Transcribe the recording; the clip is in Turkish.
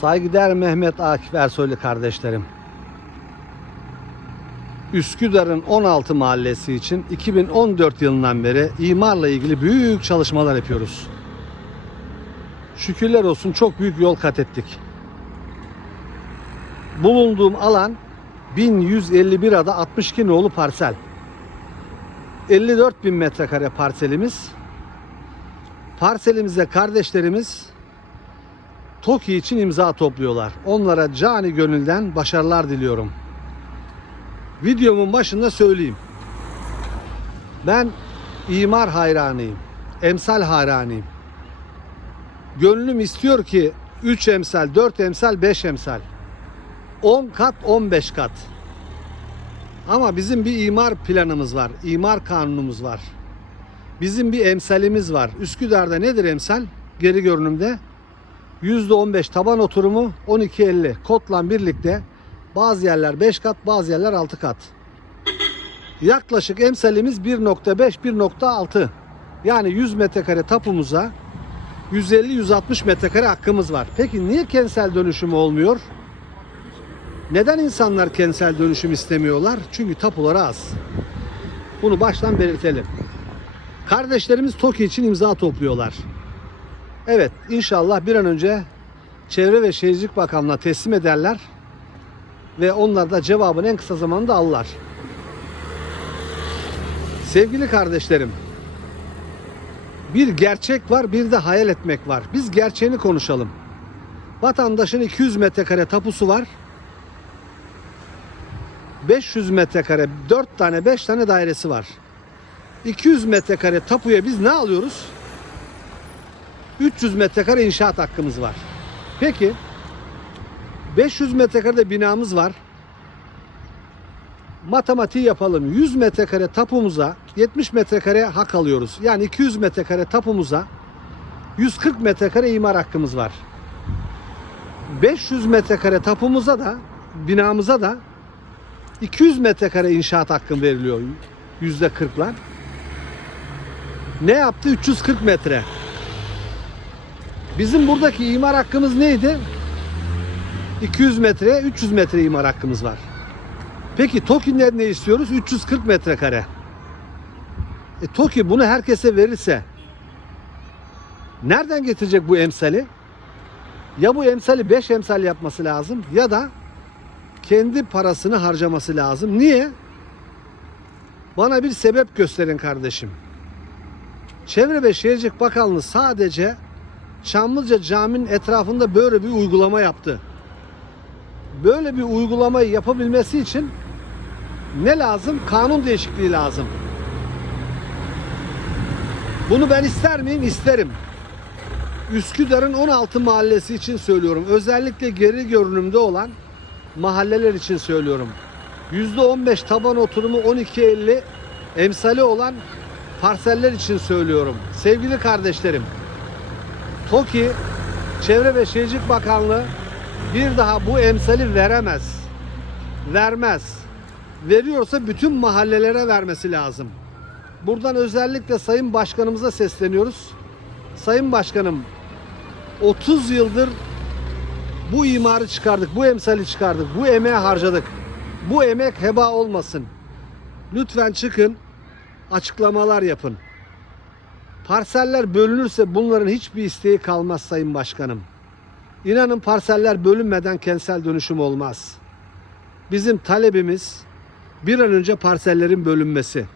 Saygıdeğer Mehmet Akif Ersoylu kardeşlerim. Üsküdar'ın 16 mahallesi için 2014 yılından beri imarla ilgili büyük çalışmalar yapıyoruz. Şükürler olsun çok büyük yol kat ettik. Bulunduğum alan 1151 ada 62 nolu parsel. 54 bin metrekare parselimiz. Parselimize kardeşlerimiz TOKİ için imza topluyorlar. Onlara cani gönülden başarılar diliyorum. Videomun başında söyleyeyim. Ben imar hayranıyım. Emsal hayranıyım. Gönlüm istiyor ki 3 emsal, 4 emsal, 5 emsal. 10 kat, 15 kat. Ama bizim bir imar planımız var. imar kanunumuz var. Bizim bir emsalimiz var. Üsküdar'da nedir emsal? Geri görünümde %15 taban oturumu 12.50 kodla birlikte bazı yerler 5 kat bazı yerler 6 kat. Yaklaşık emsalimiz 1.5 1.6 yani 100 metrekare tapumuza 150-160 metrekare hakkımız var. Peki niye kentsel dönüşüm olmuyor? Neden insanlar kentsel dönüşüm istemiyorlar? Çünkü tapuları az. Bunu baştan belirtelim. Kardeşlerimiz TOKİ için imza topluyorlar. Evet inşallah bir an önce Çevre ve Şehircilik Bakanlığı'na teslim ederler ve onlar da cevabını en kısa zamanda alırlar. Sevgili kardeşlerim, bir gerçek var, bir de hayal etmek var. Biz gerçeğini konuşalım. Vatandaşın 200 metrekare tapusu var. 500 metrekare 4 tane 5 tane dairesi var. 200 metrekare tapuya biz ne alıyoruz? 300 metrekare inşaat hakkımız var. Peki 500 metrekarede binamız var. Matematiği yapalım. 100 metrekare tapumuza 70 metrekare hak alıyoruz. Yani 200 metrekare tapumuza 140 metrekare imar hakkımız var. 500 metrekare tapumuza da binamıza da 200 metrekare inşaat hakkı veriliyor yüzde 40'lar. Ne yaptı? 340 metre. Bizim buradaki imar hakkımız neydi? 200 metreye 300 metre imar hakkımız var. Peki TOKİ'den ne istiyoruz? 340 metrekare. E, TOKİ bunu herkese verirse nereden getirecek bu emsali? Ya bu emsali 5 emsal yapması lazım ya da kendi parasını harcaması lazım. Niye? Bana bir sebep gösterin kardeşim. Çevre ve Şehircilik Bakanlığı sadece Çamlıca Camii'nin etrafında böyle bir uygulama yaptı. Böyle bir uygulamayı yapabilmesi için ne lazım? Kanun değişikliği lazım. Bunu ben ister miyim? İsterim. Üsküdar'ın 16 mahallesi için söylüyorum. Özellikle geri görünümde olan mahalleler için söylüyorum. %15 taban oturumu 12.50 emsali olan parseller için söylüyorum. Sevgili kardeşlerim, TOKİ Çevre ve Şehircilik Bakanlığı bir daha bu emsali veremez. Vermez. Veriyorsa bütün mahallelere vermesi lazım. Buradan özellikle Sayın Başkanımıza sesleniyoruz. Sayın Başkanım 30 yıldır bu imarı çıkardık, bu emsali çıkardık, bu emeği harcadık. Bu emek heba olmasın. Lütfen çıkın, açıklamalar yapın. Parseller bölünürse bunların hiçbir isteği kalmaz Sayın Başkanım. İnanın parseller bölünmeden kentsel dönüşüm olmaz. Bizim talebimiz bir an önce parsellerin bölünmesi.